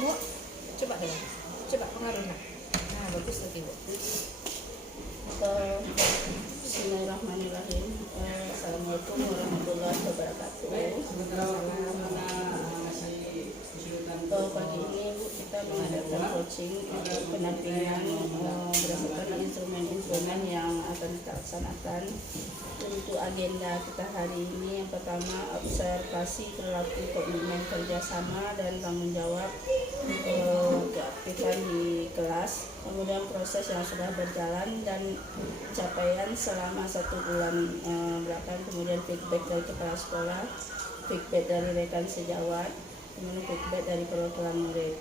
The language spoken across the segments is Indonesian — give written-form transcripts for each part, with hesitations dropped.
Bu, coba dong. Coba pengaruh nak. Nah, bagus lagi Bu. Bismillahirrahmanirrahim. Assalamualaikum warahmatullahi wabarakatuh. Pagi ini Bu, kita mengadakan coaching pendampingan berdasarkan instrumen-instrumen yang akan kita laksanakan. Untuk agenda kita hari ini, yang pertama observasi perilaku komitmen kerjasama dan tanggung jawab keaktifan di kelas, kemudian proses yang sudah berjalan dan capaian selama 1 bulan belakang, kemudian feedback dari kepala sekolah, feedback dari rekan sejawat, kemudian feedback dari perwakilan murid,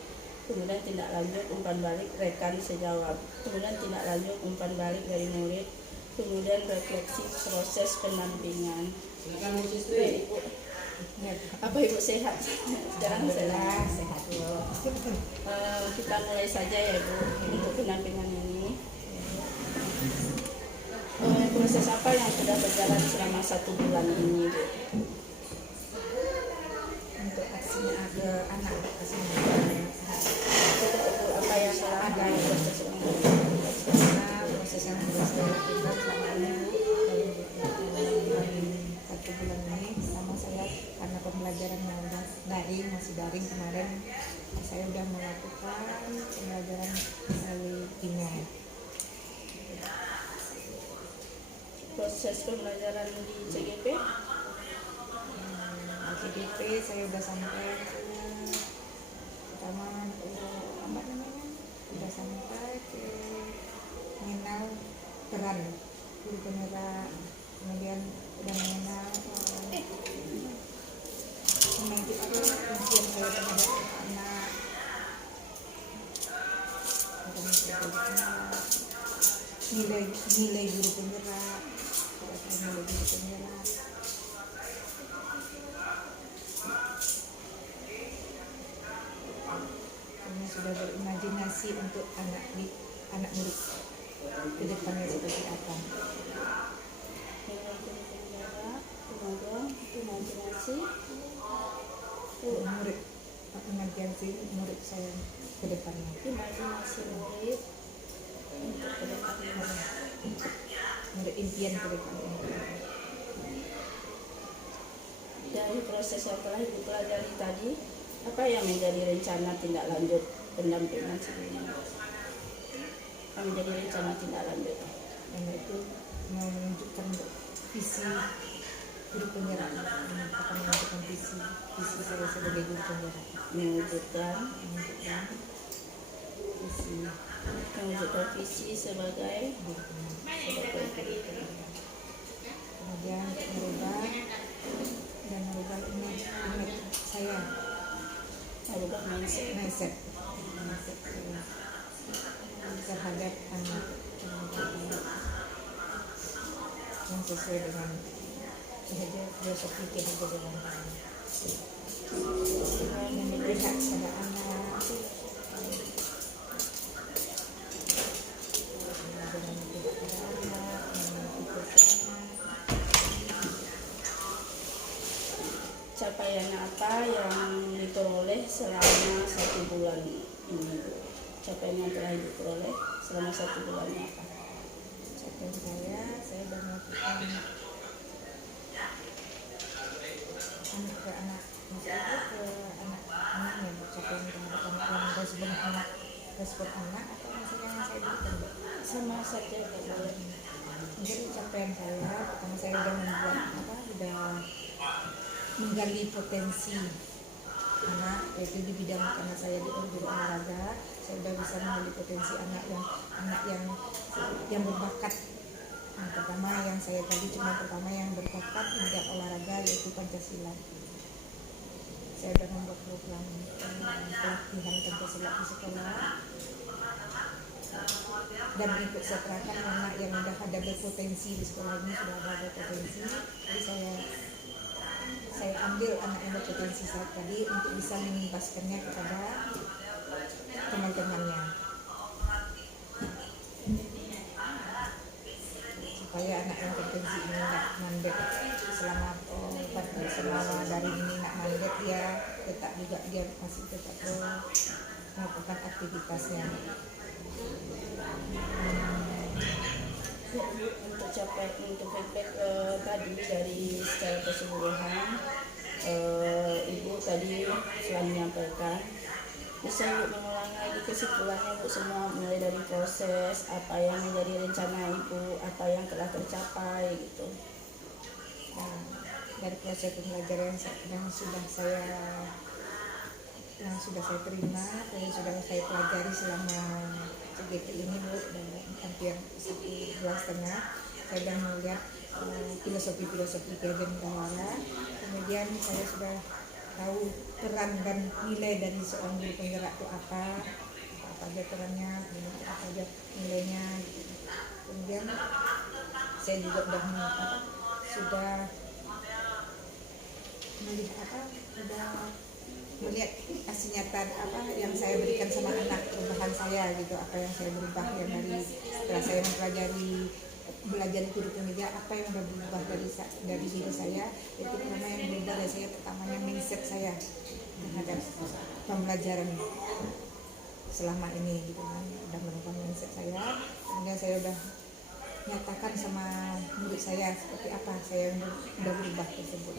kemudian tindak lanjut umpan balik rekan sejawat, kemudian tindak lanjut umpan balik dari murid, kemudian refleksi proses pendampingan. Silakan Bu Sistri. Ibu, apa Ibu sehat? Sekarang sehat. Sehat Bu. Kita mulai saja ya Bu untuk pendampingan ini. Proses apa yang sudah berjalan selama 1 bulan ini Bu? Untuk aksinya ke anak aksinya Tidak Bu, apa yang ada proses proses yang sudah saya lakukan selama ini dalam 1 bulan ini. Pertama saya karena pembelajaran yang masih daring kemarin, saya sudah melakukan pembelajaran melalui email. proses pembelajaran di CGP? Di CGP saya sudah sampai pertama sudah sampai ke mengenal peran guru penyerah, kemudian sudah mengenal impian saya terhadap anak, nilai guru penyerah, Kami sudah berimajinasi untuk anak murid ke depannya seperti apa. Imajinasi murid saya ke depannya. Imajinasi murid untuk ke depannya. Murid impian ke depannya. Dari proses yang telah Ibu pelajari tadi, apa yang menjadi rencana tindak lanjut pendampingan sebelumnya? Yang menjadi rencana tindak lanjut? Yang itu menunjukkan visi guru penyerah, akan menunjukkan visi saya sebagai guru penyerah, Mewujudkan visi visi sebagai guru penyerah. Kemudian merubah image saya, merubah mindset terhadap anak yang sesuai dengan filosofi kehidupan kami. Melihat pada anak capaian apa yang diperoleh selama 1 bulan ini? Capaian yang telah diperoleh selama 1 bulan ini apa? capaian saya sudah melakukan anak-anaknya, capaian terhadap anak yang respon anak atau misalnya yang saya berikan Sama saja boleh. mungkin capaian saya pertama saya sudah menggali potensi anak, yaitu di bidang karena saya di guru olahraga, saya sudah bisa menggali potensi anak yang berbakat. Pertama yang saya tadi yang berbakat di bidang olahraga yaitu Pancasila. Saya sudah membuat program pelatihan Pancasila di sekolah dan ikut sertakan anak yang sudah ada berpotensi di sekolah ini, sudah ada berpotensi. Jadi saya ambil anak yang berpotensi saat tadi untuk bisa mengimbaskannya kepada teman-temannya, supaya anak yang berpotensi ini tidak mandek selama dari ini, tidak mandek, dia tetap juga dia masih tetap melakukan aktivitasnya. Ya, Bu, untuk feedback tadi dari secara keseluruhan, Ibu tadi telah menyampaikan. Bisa Ibu mengulangi lagi kesimpulannya Bu semua, mulai dari proses apa yang menjadi rencana Ibu, apa yang telah tercapai gitu. Nah, dari proses pembelajaran yang sudah saya terima, yang sudah saya pelajari selama CGP ini Bu, hampir 1,5 bulan, saya sudah melihat filosofi kehidupan Dawara. Kemudian saya sudah tahu peran dan nilai dari seorang guru penggerak itu apa aja perannya, apa aja nilainya gitu. Kemudian saya juga sudah melihat hasil nyata apa yang saya berikan sama anak, perubahan saya gitu, apa yang saya berubah yang dari setelah saya mempelajari belajar di guru media, apa yang udah berubah dari diri saya. Itu pertama yang berubah dari saya, pertamanya mindset saya terhadap pembelajaran selama ini gitu kan, udah merubah mindset saya. Kemudian saya udah nyatakan sama murid saya seperti apa saya udah berubah tersebut.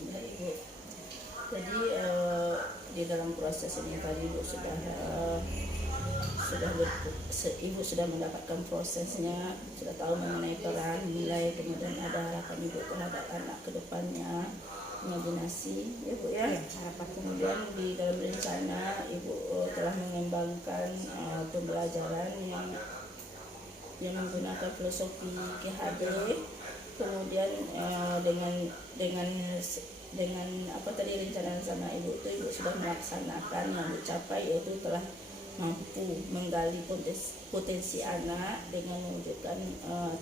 Ibu, jadi di dalam proses ini tadi Ibu Ibu sudah mendapatkan prosesnya, sudah tahu mengenai peran, nilai, kemudian ada harapan Ibu terhadap anak ke depannya, imajinasi ya Bu ya. Harapan. Kemudian di dalam rencana Ibu telah mengembangkan pembelajaran yang menggunakan filosofi KHD. Kemudian dengan apa tadi rencana sama Ibu itu Ibu sudah melaksanakan, yang dicapai yaitu telah mampu menggali potensi anak dengan mewujudkan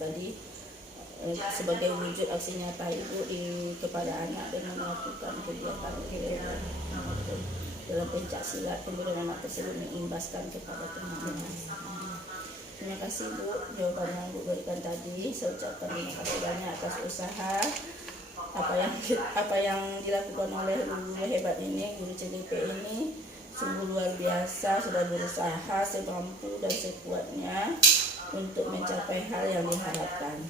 tadi sebagai wujud aksi nyata Ibu kepada anak dengan melakukan kegiatan dalam pencak silat, kemudian anak tersebut mengimbaskan kepada teman-teman. Terima kasih Bu, jawaban yang Bu berikan tadi. Saya ucapkan terima kasih banyak atas usaha apa yang dilakukan oleh guru hebat ini, guru CGP ini. Sungguh luar biasa, sudah berusaha semampu dan sekuatnya untuk mencapai hal yang diharapkan.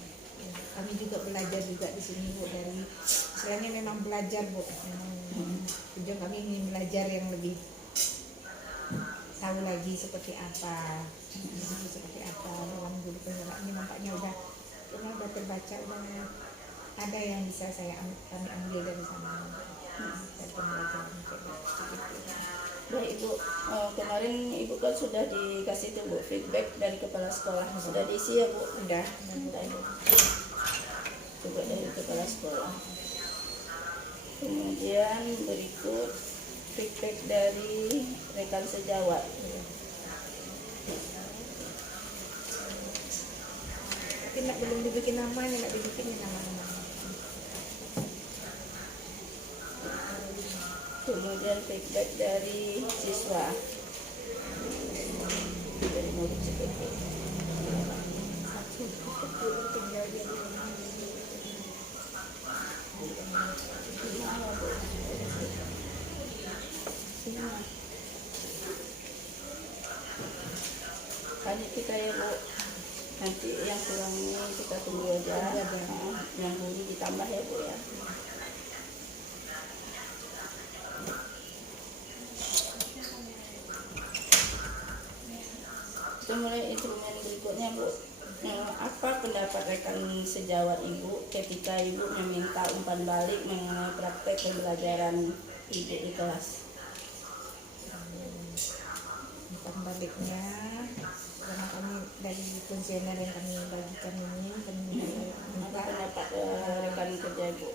Kami juga belajar juga di sini Bu, dari istilahnya memang belajar Bu. Tujuan kami ingin belajar yang lebih tahu lagi seperti apa dalam guru penggerak ini. Nampaknya udah terbaca, udah ada yang bisa kami ambil dari sana, dari pembelajaran Baik Ibu, kemarin Ibu kan sudah dikasih tuh Bu feedback dari kepala sekolah, sudah diisi ya Bu? Udah Ibu. Coba dari kepala sekolah. Kemudian berikut feedback dari rekan sejawat. Tapi belum dibikin namanya, nggak dibikin nama-nama. Kemudian feedback dari siswa dari murid CGP. Tinggal dia Lanjut kita ya Bu, nanti yang kurang ini kita tunggu aja. Yang dulu ditambah ya Bu ya. Kita mulai instrumen berikutnya Bu. Apa pendapat rekan sejawat Ibu ketika Ibu meminta umpan balik mengenai praktek pembelajaran Ibu di kelas? umpan baliknya, karena kami dari kuesioner yang kami bagikan ini, kami minta Pendapat rekan kerja Ibu?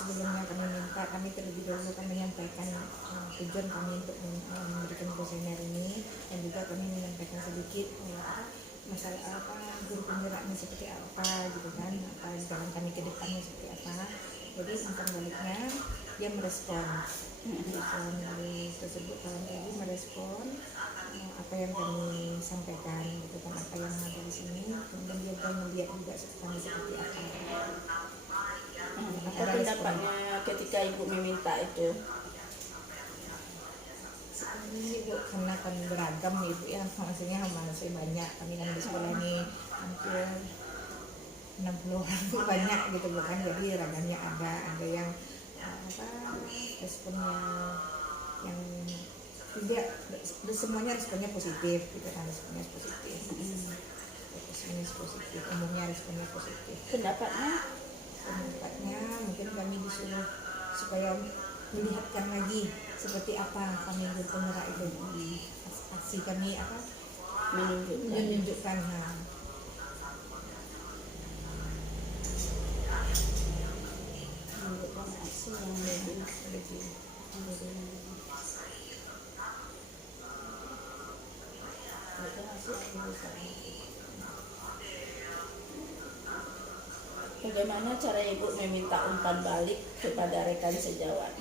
sebelumnya kami terlebih dahulu kami menyampaikan tujuan kami untuk memberikan kuesioner ini, dan juga kami menyampaikan sedikit masalah guru penggeraknya seperti apa gitu kan, apa jalan kami ke depannya seperti apa. Jadi umpan baliknya dia merespon dari tersebut, kawan ibu merespon apa yang kami sampaikan gitu kan, apa yang ada di sini. Kemudian dia juga melihat juga kami seperti apa. Apa pendapatnya ketika Ibu meminta itu? Ini Bu, karena kan beragam nih Bu ya, maksudnya masih banyak. Kami kan di sekolah ini hampir 60 orang banyak gitu bukan, jadi ragamnya ada yang responnya yang tidak semuanya responnya positif gitu kan, responnya positif. Responnya positif, umumnya responnya positif. Pendapatnya mungkin kami disuruh supaya melihatkan lagi seperti apa kami berpenyerah itu, aksi kami menunjukkan aksi yang lebih Bagaimana cara Ibu meminta umpan balik kepada rekan sejawat?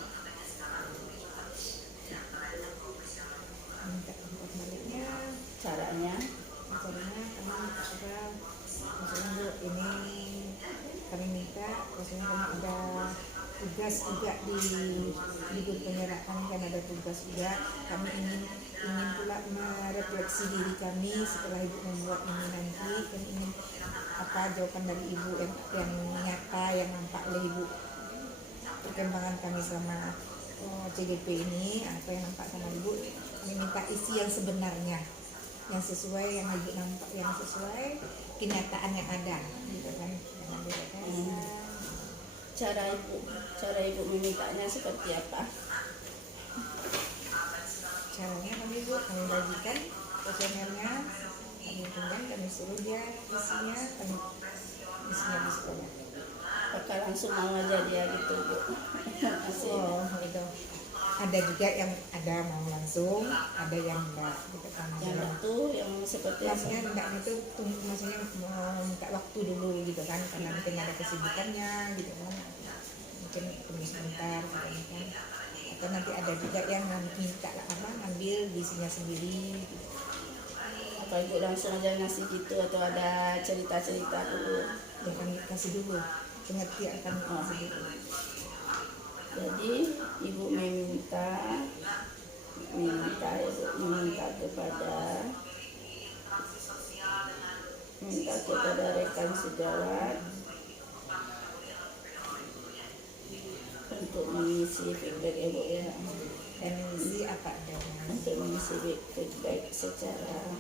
minta umpan baliknya, Caranya kami misalnya Bu, ini kami minta, misalnya kami ada tugas juga di guru penyerahan, kan ada tugas juga, kami ingin pula merefleksi diri kami setelah Ibu membuat ini nanti, kami ingin apa jawaban dari Ibu yang nyata, yang nampak oleh Ibu, perkembangan kami selama CGP ini, apa yang nampak sama Ibu, kami minta isi yang sebenarnya, yang sesuai, yang Ibu nampak, yang sesuai kenyataan yang ada gitu kan. Cara Ibu memintanya seperti apa? Caranya kami bagikan kuesionernya, kami tunggang, kami suruh dia isinya di sekolah. Apakah langsung mau aja dia gitu Bu? Gitu. Ada juga yang mau langsung, ada yang enggak gitu kan. Yang itu yang seperti maksudnya enggak itu maksudnya mau minta waktu dulu gitu kan, karena mungkin ada kesibukannya gitu kan, mungkin tunggu sebentar gitu kan. Atau nanti ada juga yang minta ngambil isinya sendiri gitu. Apa Ibu langsung aja ngasih gitu atau ada cerita-cerita dulu? Ya kan kasih dulu pengertian, akan kasih dulu. Jadi Ibu meminta kepada rekan sejawat untuk mengisi feedback Ibu ya, Dan mengisi apa adanya, untuk mengisi feedback secara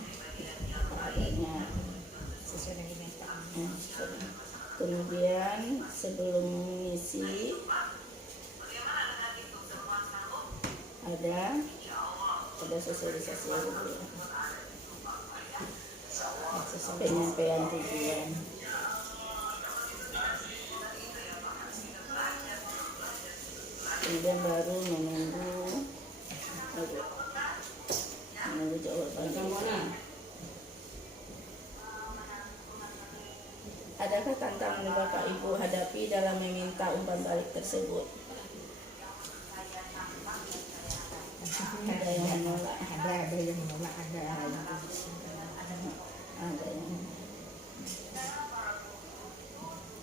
apa adanya sesuai dengan kenyataan. Kemudian sebelum mengisi ada sosialisasi dulu, penyampaian tujuan. Kemudian baru menunggu jawaban. Adakah tantangan yang Bapak Ibu hadapi dalam meminta umpan balik tersebut? Ada yang menolak, ada yang menolak, ada yang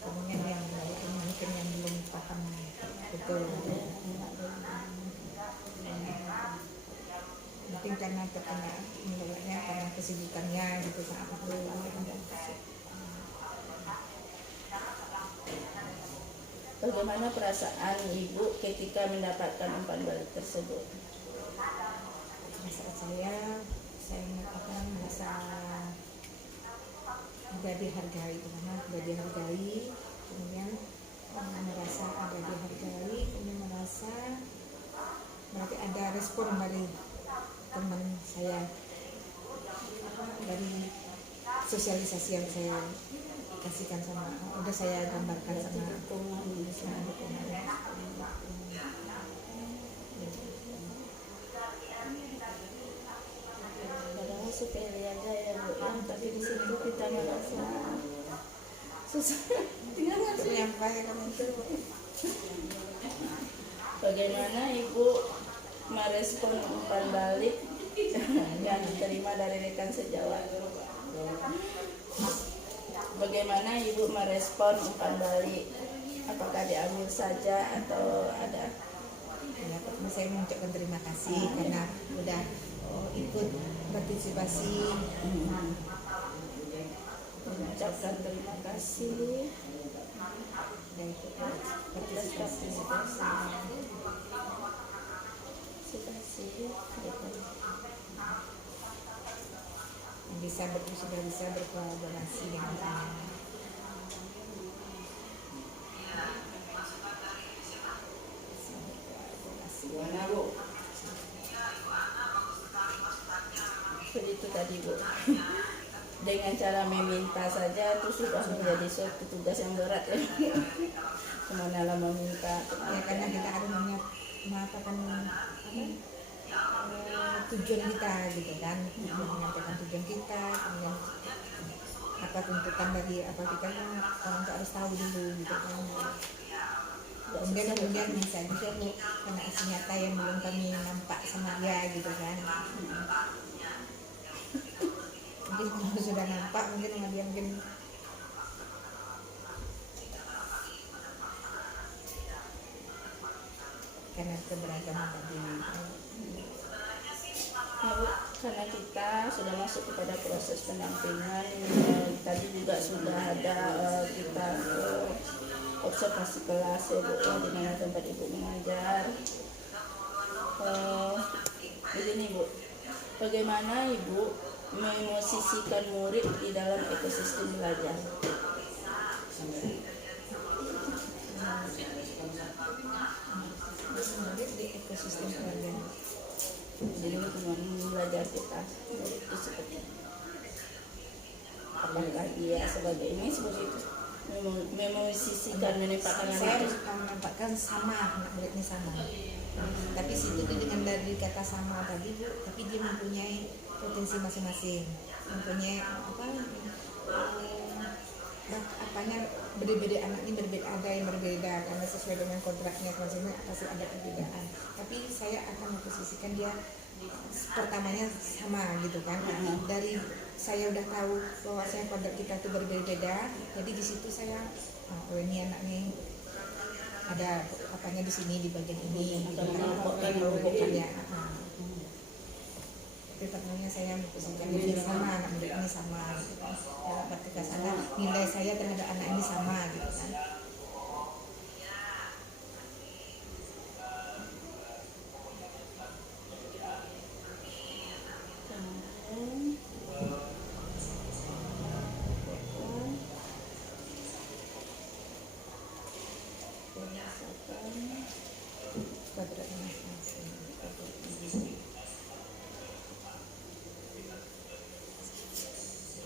kemudian yang menolak mungkin yang belum paham betul, mungkin karena terkena menolaknya karena kesibukannya gitu saat itu. Bagaimana perasaan Ibu ketika mendapatkan umpan balik tersebut? Saat saya merasa ada dihargai, kemudian merasa ada dihargai, kemudian merasa berarti ada respon dari teman saya, dari sosialisasi yang saya kasihkan sama, udah saya gambarkan sama dukungan. Padahal sepele aja ya Bu, yang tapi di situ kita merasa susah. Tinggal ngasih Menyampaikan itu. Bagaimana Ibu merespon umpan balik yang diterima dari rekan sejawat? Bagaimana Ibu merespon umpan balik? Apakah diambil saja atau ada Ya, pertama saya mengucapkan terima kasih karena udah ikut partisipasi. Mengucapkan terima kasih Dan ikut atas partisipasi. partisipasi gitu. Sudah bisa berkolaborasi dengan saya. Begitu tadi Bu. Dengan cara meminta saja itu sudah menjadi suatu tugas yang berat ya. Kemana meminta. Ya karena kita harus mengatakan tujuan kita gitu kan, menyampaikan tujuan kita, kemudian apa tuntutan dari apa kita kan orang tuh harus tahu dulu gitu kan. Kemudian misalnya itu karena isi nyata yang belum kami nampak sama dia gitu kan. Mungkin kalau sudah nampak mungkin sama dia mungkin karena keberagaman tadi. Ya, Bu, karena kita sudah masuk kepada proses pendampingan, tadi juga sudah ada kita observasi kelas ya Bu, di mana tempat Ibu mengajar. Begini Bu, bagaimana Ibu memosisikan murid di dalam ekosistem belajar? Murid di ekosistem belajar. Jadi teman belajar kita itu seperti apakah dia sebagai ini seperti itu memosisikan menempatkan Saya itu. menempatkan sama, anak murid ini sama. Tapi situ tuh dengan dari kata sama tadi Bu, tapi dia mempunyai potensi masing-masing, mempunyai apanya beda-beda, anak ini berbeda, ada yang berbeda karena sesuai dengan kontraknya masing-masing pasti ada perbedaan. Tapi saya akan memposisikan dia pertamanya sama gitu kan. Dari saya udah tahu bahwa saya kontrak kita itu berbeda, jadi di situ saya oh ini anak nih ada apanya di sini di bagian ini gitu kan ya. Tapi pertamanya saya memposisikan ini sama, anak murid ini sama gitu kan. Dalam arti sana nilai saya terhadap anak ini sama gitu kan.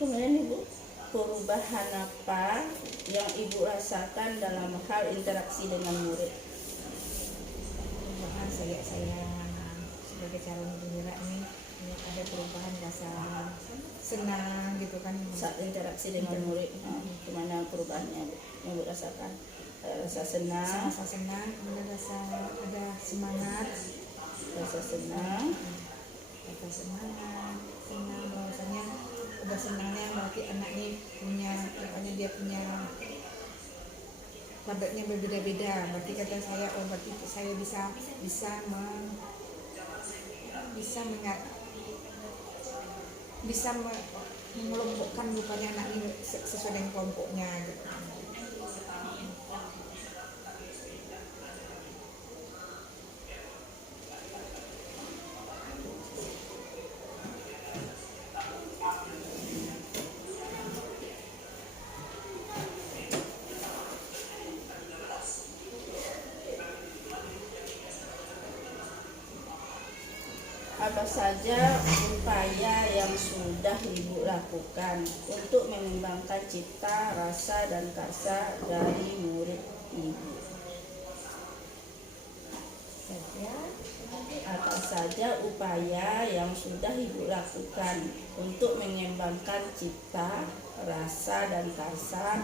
Kemudian Ibu, perubahan apa yang Ibu rasakan dalam hal interaksi dengan murid? Perubahan saya sebagai calon penggerak ini ada perubahan rasa senang gitu kan Saat interaksi dengan murid, gimana perubahannya Bu, yang Ibu rasakan? Rasa senang, kemudian rasa ada semangat, senang bahwasanya udah senangnya berarti anak ini punya dia punya kodratnya berbeda-beda, berarti kata saya berarti saya bisa mengelompokkan rupanya anak ini sesuai dengan kelompoknya gitu. Apa saja upaya yang sudah Ibu lakukan untuk mengembangkan cita, rasa, dan karsa dari murid Ibu? Apa saja upaya yang sudah Ibu lakukan untuk mengembangkan cita, rasa, dan karsa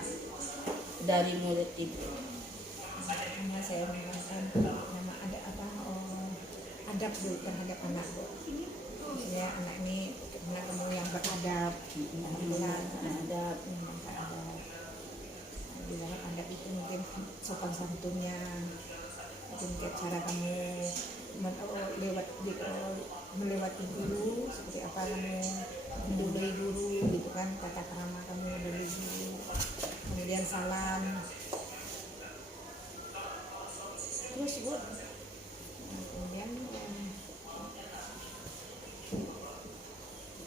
dari murid Ibu? Karena saya menggunakan nama adab dulu terhadap anak Bu. Maksudnya anak ini anak kamu yang beradab, beradab. Di dalam adab itu mungkin sopan santunnya, mungkin kayak cara kamu melewati guru, seperti apa kamu mendului guru gitu kan, tata krama kamu mendului guru, kemudian salam. Terus Bu, nah, kemudian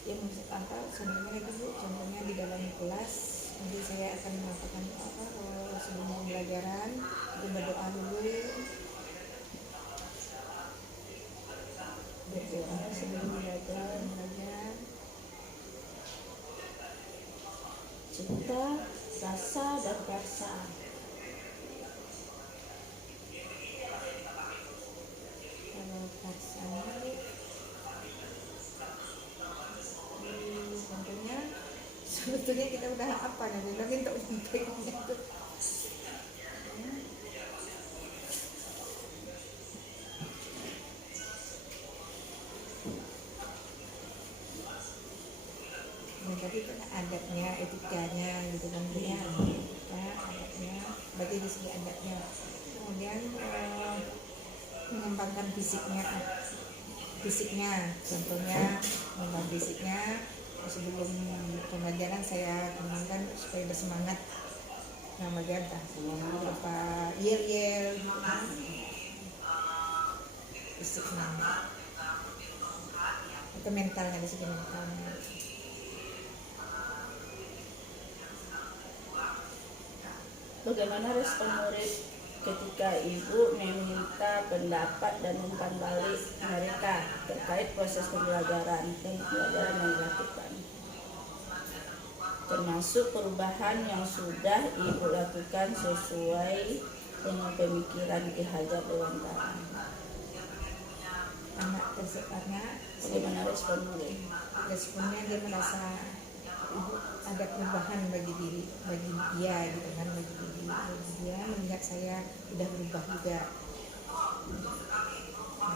ya maksud apa contohnya itu Bu, contohnya di dalam kelas nanti saya akan mengatakan apa sebelum pembelajaran itu berdoa dulu, berdoa sebelum belajar. Cinta, rasa, dan perasaan. Kalau perasaan contohnya sebetulnya kita udah apa nanti lagi untuk menyampaikannya itu. Dan tadi kan adatnya, etikanya gitu kan ya, adatnya, berarti di sini adatnya. Kemudian mengembangkan fisiknya, contohnya mengembangkan fisiknya sebelum pembelajaran saya kembangkan supaya bersemangat. Nah, bagian beberapa yel fisiknya atau mentalnya, di sini mentalnya. Bagaimana respon murid ketika ibu meminta pendapat dan umpan balik mereka terkait proses pembelajaran dan pembelajaran yang dilakukan, termasuk perubahan yang sudah ibu lakukan sesuai dengan pemikiran Ki Hajar Dewantara? Anak tersebutnya Bagaimana respon murid? Responnya dia merasa ada perubahan bagi dia gitu kan, bagi dia melihat saya udah berubah juga.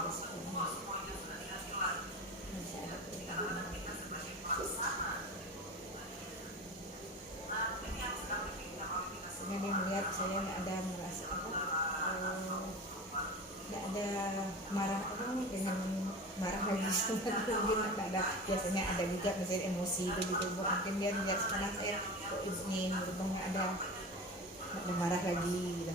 Responnya masih ada perubahan. Sehingga dia melihat saya nggak ada merasa nggak ada marah dengan marah lagi sama mungkin nggak ada, biasanya ada juga misalnya emosi itu gitu Bu. Mungkin dia melihat sekarang saya kok ini berubah, nggak ada marah lagi gitu.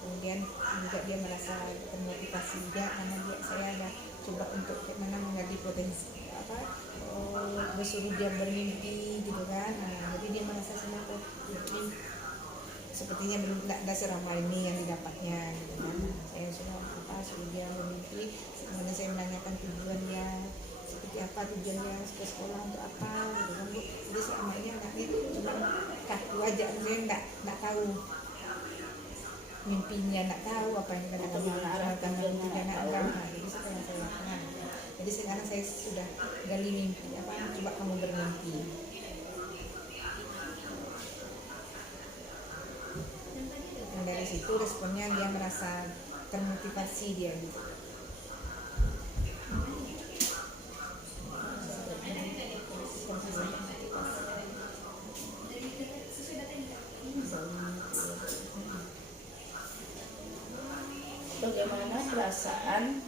Kemudian juga dia merasa termotivasi juga karena saya ada coba untuk bagaimana menggali potensi bersuruh dia bermimpi gitu kan. Nah, jadi dia merasa senang kok sepertinya belum tidak seramai ini yang didapatnya gitu kan. Saya suruh dia bermimpi, kemudian saya menanyakan tujuan dia seperti apa, tujuannya ke sekolah untuk apa gitu kan Bu. Jadi selama ini anaknya cuma kaku aja, saya nggak tahu mimpinya, nggak tahu apa yang Kemana arah tujuannya. Jadi sekarang saya lakukan. Jadi sekarang saya sudah gali mimpi, coba kamu bermimpi. Dan dari situ responnya dia merasa termotivasi dia gitu. Bagaimana perasaan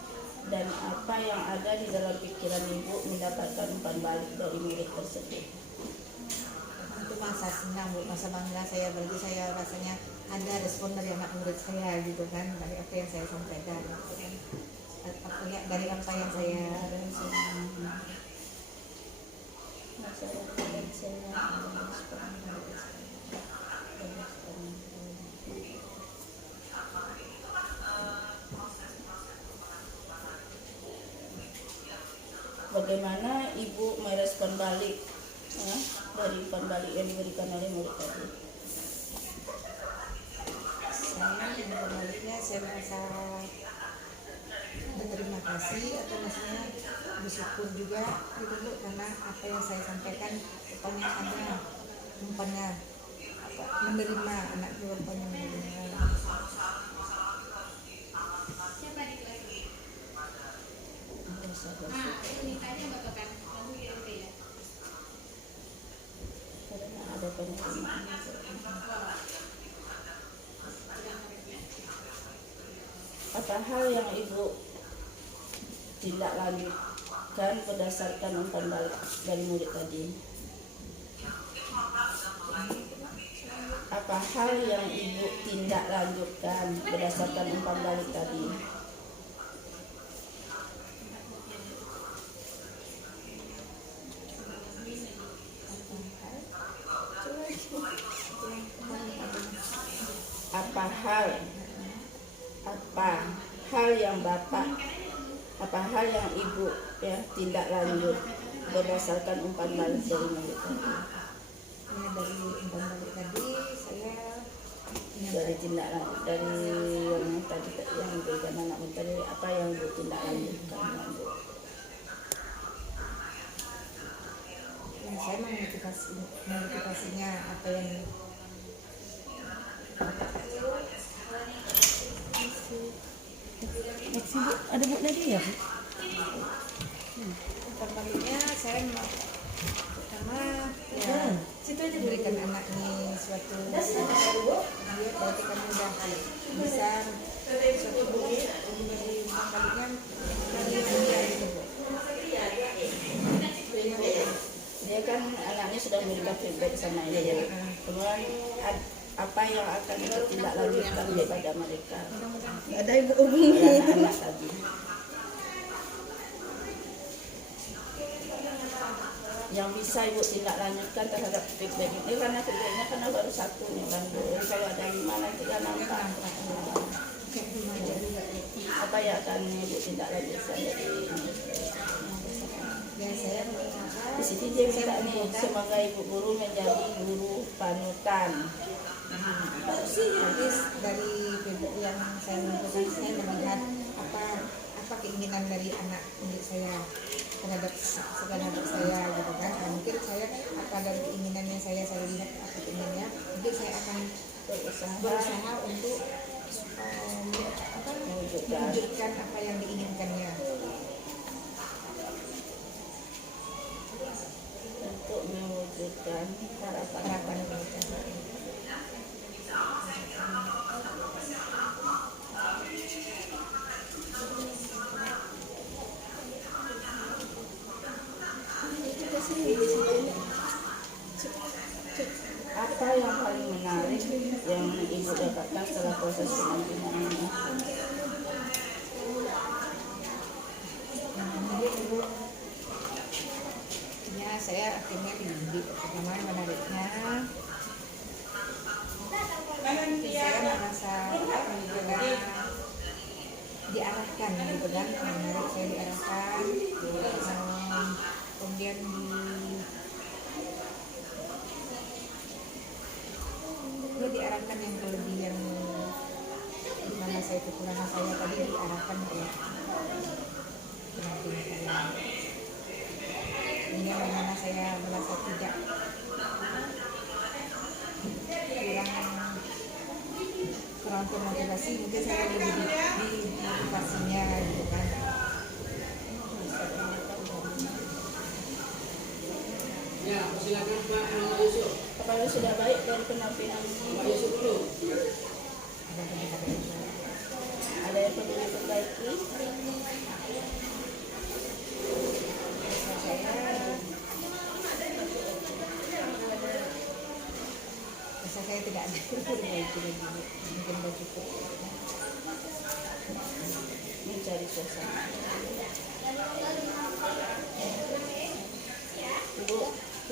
dan apa yang ada di dalam pikiran ibu mendapatkan umpan balik dari murid tersebut? Itu masa senang Bu, masa bangga saya, berarti saya rasanya ada respon dari anak murid saya gitu kan, dari apa yang saya sampaikan gitu kan. Dari apa yang saya Bagaimana ibu merespon balik dari umpan balik yang diberikan oleh murid tadi? Saya kembalinya saya merasa berterima kasih atau maksudnya bersyukur juga gitu Bu, karena apa yang saya sampaikan rupanya ada umpannya, menerima anak rupanya menerima. Karena ada penerimaan. Apa hal yang Ibu tindak lanjutkan berdasarkan umpan balik dari murid tadi? Apa hal yang Ibu tindak lanjutkan berdasarkan umpan balik tadi? Apa hal yang Ibu ya tindak lanjut berdasarkan umpan balik dari murid tadi? Ya, dari umpan balik tadi saya Dari tindak lanjut dari yang tadi yang diberikan anak tadi, apa yang Ibu tindak lanjutkan, Bu? yang saya memotivasinya apa yang Ada buat lagi ya? umpan baliknya saya pertama ya memberikan anak ini suatu dia berarti kan udah bisa suatu bukti dari umpan baliknya dari dunia itu Bu. Dia kan anaknya sudah memberikan feedback sama ini. Kemudian apa yang akan Ibu tindak lanjutkan kepada mereka? Ada ibu hubungi. Anak-anak tadi. Yang bisa Ibu tindak lanjutkan terhadap feedback ini, karena feedbacknya karena baru satu nih kan Bu. Jadi kalau ada 5 nanti kan nampak. Apa yang akan Ibu tindak lanjutkan dari Ya saya di sini dia minta nih, semoga Ibu guru menjadi guru panutan. Nanti dari feedback yang saya lakukan saya melihat apa keinginan dari anak murid saya terhadap saya gitu kan. Nah, mungkin saya apa dari keinginannya saya lihat apa keinginannya, mungkin saya akan berusaha untuk mewujudkan apa yang diinginkannya. Untuk mewujudkan harapan mereka. Apa yang paling menarik yang Ibu dapatkan setelah proses pendampingan ini? Ya saya akhirnya dididik. Pertama menariknya saya merasa diarahkan gitu kan, menarik saya diarahkan, kemudian diarahkan yang lebih yang dimana saya kekurangan saya tadi diarahkan oleh pendamping saya. Ini mana saya merasa tidak kurang termotivasi, mungkin saya lebih di motivasinya gitu kan. Ya, silakan Pak Muhammad Yusuf. Apakah sudah baik dari pendampingan ini? Pak Yusuf dulu. Ada yang perlu diperbaiki? Saya tidak ada perbaiki lagi, mungkin sudah cukup Mencari suasana. Ibu,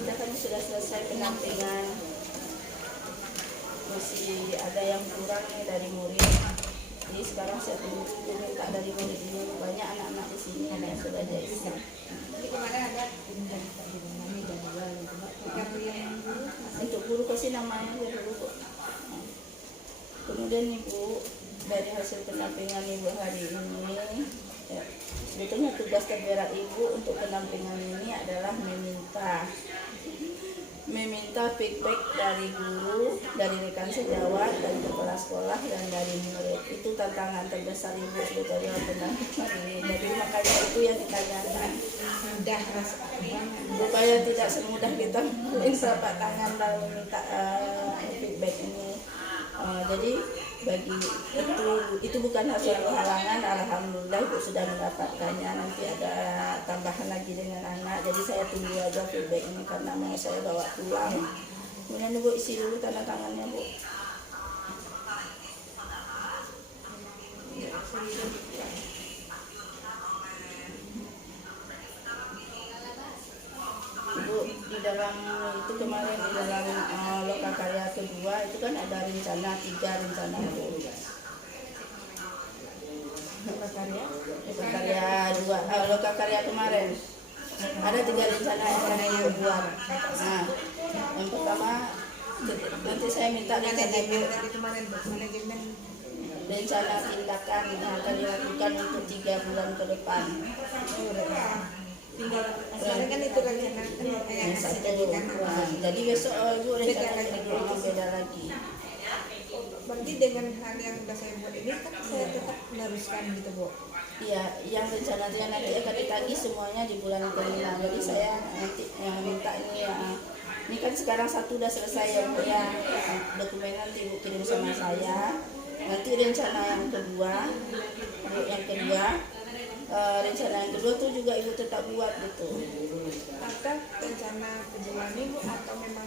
kita kan sudah selesai pendampingan. Masih ada yang kurang nih dari murid. Jadi sekarang saya minta dari murid ini, banyak anak-anak di sini ada yang sudah jadi. Jadi kemarin ada pinjam di rumah ini jadwal gitu, yang Untuk guru kasih namanya biar dulu. Kemudian Ibu, dari hasil pendampingan Ibu hari ini, ya, sebetulnya tugas terberat Ibu untuk pendampingan ini adalah meminta feedback dari guru, dari rekan sejawat, dari kepala sekolah, dan dari murid. Itu tantangan terbesar Ibu sebetulnya pendampingan ini. Jadi makanya itu yang ditanyakan. mudah rasa Supaya tidak semudah kita mengeleng telapak tangan lalu minta feedback ini. Jadi bagi itu bukan suatu halangan. Alhamdulillah ibu sudah mendapatkannya. Nanti ada tambahan lagi dengan anak, jadi saya tunggu aja feedback ini karena mau saya bawa pulang. Kemudian ibu isi dulu tanda tangannya bu. Ibu di dalam itu kemarin di dalam lokakarya kedua itu kan ada rencana 3 rencana bu. Lokakarya Lokakarya 2 lokakarya kemarin ada 3 rencana yang dibuat. Nah, yang pertama nanti saya minta rencana ibu, tadi kemarin Bu, manajemen rencana tindakan yang akan dilakukan untuk 3 bulan ke depan. sekarang kan itu rencana kan yang Yang kasih satu, tadi kan. jadi besok ibu rencana Beda lagi. beda lagi. Berarti dengan hal yang sudah saya buat ini kan saya tetap meneruskan gitu Bu. Iya, yang rencananya nanti akan ditagih semuanya di bulan ke-5. Jadi saya nanti minta ini kan sekarang 1 udah selesai ya Bu ya. Dokumen nanti Ibu kirim sama saya. Nanti rencana yang kedua, rencana yang kedua tuh juga Ibu tetap buat gitu. Atau rencana perjalanan Bu atau memang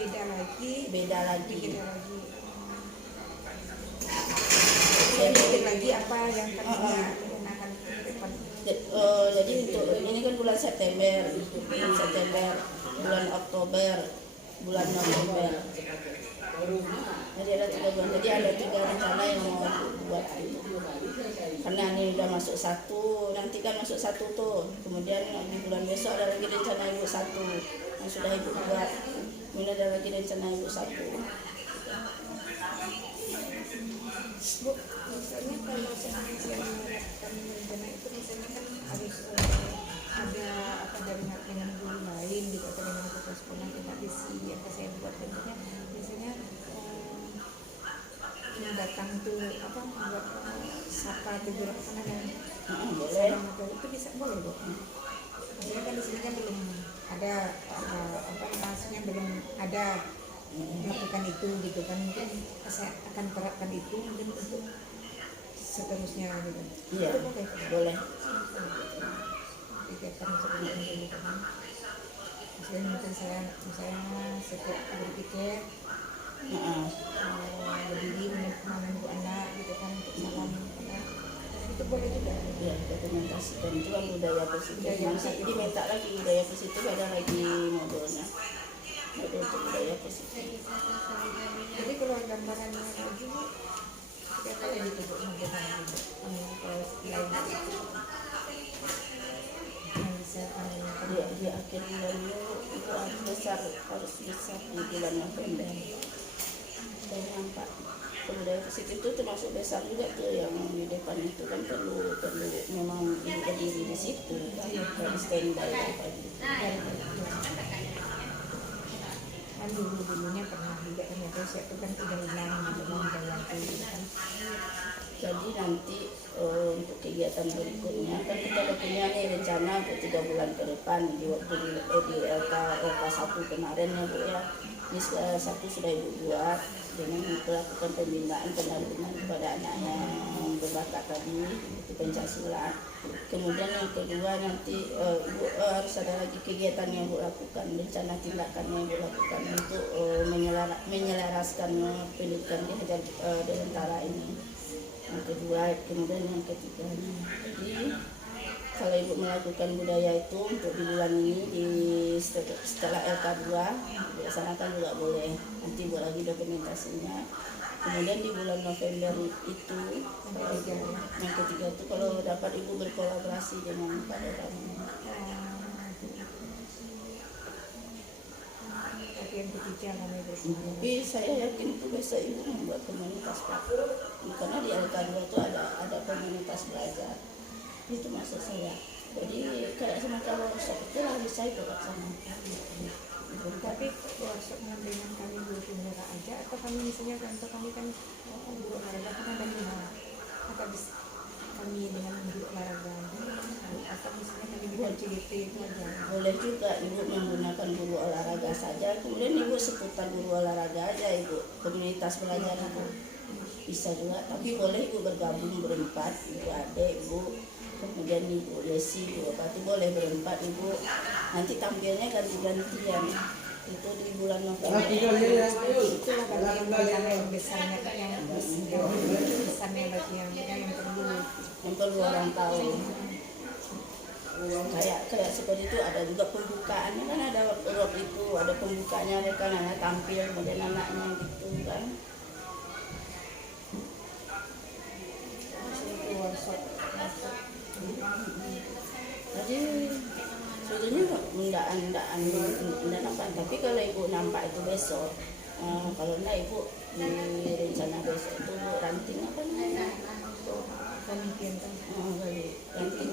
beda lagi? Beda lagi. Beda lagi. Saya mikir lagi apa yang tadinya akan ke depan. Jadi untuk ini kan bulan September, bulan Oktober, bulan November. Jadi ada 3 bulan. Jadi ada 3 rencana yang mau buat. Karena ini udah masuk 1, nanti kan masuk 1 tuh. Kemudian di bulan besok ada lagi rencana ibu 1 yang sudah ibu buat. Kemudian ada lagi rencana ibu 1. Bu, misalnya kalau saya menerapkan rencana itu misalnya kan harus ada apa dengan guru lain gitu atau dengan kota sekolah kita isi apa saya buat tentunya biasanya yang datang tuh apa buat sapa tegur apa namanya Boleh. itu bisa boleh Bu. Maksudnya kan di sini kan belum ada apa maksudnya belum ada melakukan itu gitu kan, mungkin saya akan terapkan itu mungkin untuk seterusnya gitu. Iya, Itu boleh. boleh. Kegiatan seperti ini gitu kan. Maksudnya mungkin saya misalnya setiap berpikir berdiri menunggu anak gitu kan untuk salam itu boleh juga. Ya, dokumentasikan itu kan budaya positif. Budaya Nanti positif. diminta lagi budaya positif, ada lagi modulnya. Modul untuk budaya positif. Jadi kalau gambarannya lagi Bu, kita boleh gitu Bu, bagaimana gitu. Kalau lain yang bisa Di akhir bulan itu harus besar di bulan November. Dan nampak budaya positif itu termasuk besar juga tuh yang di depan itu kan perlu memang ibu berdiri di situ kan dari standby pagi. kan dulunya pernah juga kan ya terus itu kan udah hilang gitu kan budaya itu kan. Jadi nanti untuk kegiatan berikutnya kan kita udah punya nih rencana untuk 3 bulan ke depan di LK 1 kemarin ya Bu ya. Ini 1 sudah ibu buat dengan melakukan pembinaan pendampingan kepada anak yang berbakat tadi itu Pancasila. Kemudian yang kedua nanti ibu harus ada lagi kegiatan yang ibu lakukan, rencana tindakan yang ibu lakukan untuk menyelaraskan pendidikan di tentara ini. Yang kedua, kemudian yang ketiga. Jadi kalau ibu melakukan budaya itu untuk di bulan ini setelah LK2 dilaksanakan juga boleh. Nanti buat lagi dokumentasinya. Kemudian di bulan November itu yang ketiga itu kalau dapat ibu berkolaborasi dengan Pak Dewan. Yang ketiga namanya Tapi saya yakin itu besok ibu membuat komunitas Pak. Karena di LK2 itu ada komunitas belajar. Itu maksud saya. Jadi kayak semacam workshop itu lah bisa itu laksanakan. tapi workshopnya dengan kami guru pembela aja atau kami misalnya contoh kami kan guru olahraga kan ada 5 atau bisa kami dengan guru olahraga atau misalnya kami buat CGT itu aja. Boleh juga ibu menggunakan guru olahraga saja, kemudian ibu seputar guru olahraga aja ibu, komunitas belajar ibu. bisa juga, tapi boleh ibu bergabung berempat, ibu adik, ibu, kemudian ibu Desi, ibu Bupati, boleh berempat ibu. Nanti tampilnya ganti-gantian. Itu di bulan November. Itulah bagi yang besarnya kan yang besarnya bagi yang perlu orang tahu. Kayak seperti itu, ada juga pembukaannya kan, ada waktu itu ada pembukanya, mereka nanya tampil kemudian anaknya gitu kan. Jadi sebetulnya enggak nampak, tapi kalau ibu nampak itu besok, kalau enggak ibu di rencana besok itu ranting apa namanya? pemikiran Ranting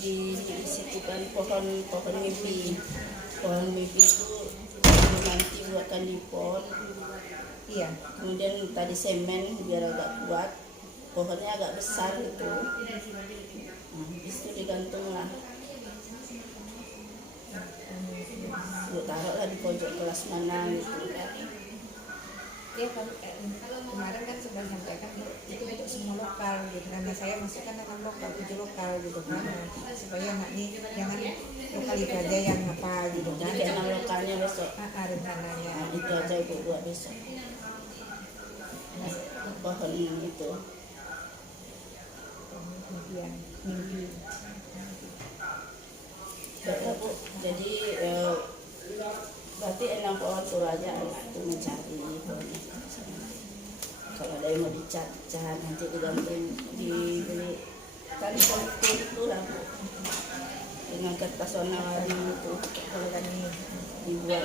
di situ kan pohon mimpi itu nanti buatkan di pot. iya Kemudian tadi semen biar agak kuat, pohonnya agak besar gitu. Itu digantung lah, taruhlah di pojok kelas mana gitu kan. ya kalau kemarin kan sudah sampaikan itu untuk semua lokal gitu, karena saya masukkan anak lokal 7 lokal gitu kan, supaya anak ini jangan lokal itu aja yang apa gitu kan. Jadi enam lokalnya besok. Rencananya Itu aja ibu buat besok. Pohon itu. kemudian mimpi Betul bu. Jadi berarti 6 pohon suruh aja anak itu mencari pohonnya. Kalau ada yang mau dicat nanti digantung dibeli tali politik itu lah bu, dengan kertas warna warni itu. Kalau kan dibuat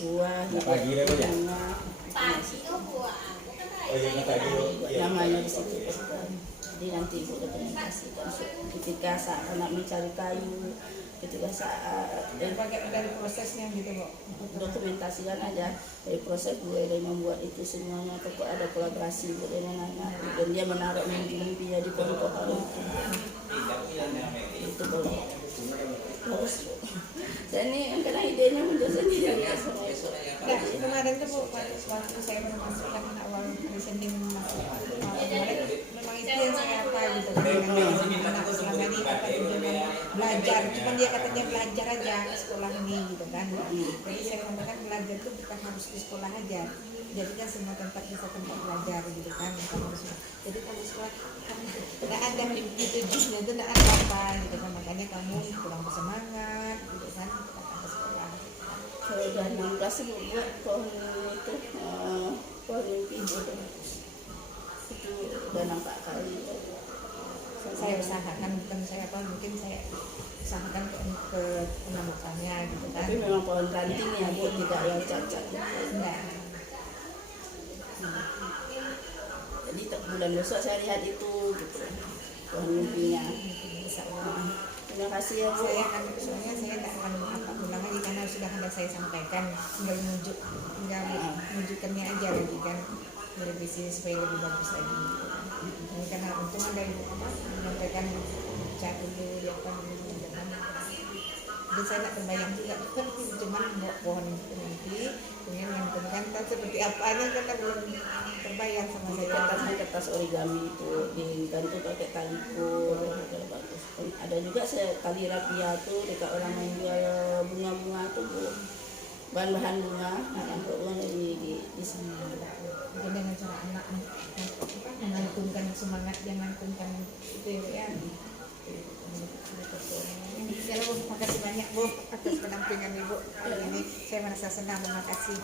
buah, dibuat bunga, namanya di situ. Jadi nanti ibu dokumentasikan ketika saat anak mencari kayu, ketika saat pakai dari prosesnya gitu bu. dokumentasikan aja dari proses Bu Ede membuat itu semuanya. Pokok ada kolaborasi Bu dengan anak dan dia menaruh mimpi-mimpinya di pohon-pohon itu boleh harus. Dan ini karena idenya muncul sendiri sama ibu. Nah, kemarin tuh bu, waktu saya memasukkan awal hari Senin masuk kemarin, memang itu yang saya apa gitu kan, anak selama ini apa tujuannya belajar, cuma dia katanya belajar aja ke sekolah ini gitu kan. Jadi saya sampaikan belajar itu bukan harus di sekolah aja, jadi kan semua tempat bisa tempat belajar gitu kan. Jadi kalau sekolah tidak ada mimpi tujuannya itu tidak ada apa gitu kan, makanya kamu kurang bersemangat gitu kan, datang ke sekolah. Kalau udah 16 ibu buat pohon itu pohon mimpi itu udah nampak kali. Saya usahakan, bukan saya apa, mungkin saya usahakan ke penemukannya gitu kan. Tapi memang pohon ranting ya bu, tidak yang cacat. Enggak. Jadi bulan besok saya lihat itu gitu, pohon mimpinya. Insya Allah. Terima kasih ya bu. Saya kan soalnya saya tidak akan apa ulang lagi karena sudah ada saya sampaikan, tinggal menunjukkannya aja lagi kan, merevisi supaya lebih bagus lagi gitu kan. Dan karena untung ada ibu apa menyampaikan chat dulu ya kan gitu kan. Dan saya tidak terbayang juga kan cuma bawa pohon mimpi kemudian yang kan seperti apa aja kan belum terbayang sama saya. Kertas origami itu digantung pakai tali kur, bagus. Ada juga saya tali rapia tuh dekat orang yang jual bunga-bunga tuh bu, bahan-bahan bunga, untuk uang di sini. Jadi dengan cara anak mengantumkan semangat, jangan mengantumkan itu ya. Ya Bu, makasih banyak Bu atas pendampingan Ibu hari ini. Saya merasa senang, terima kasih.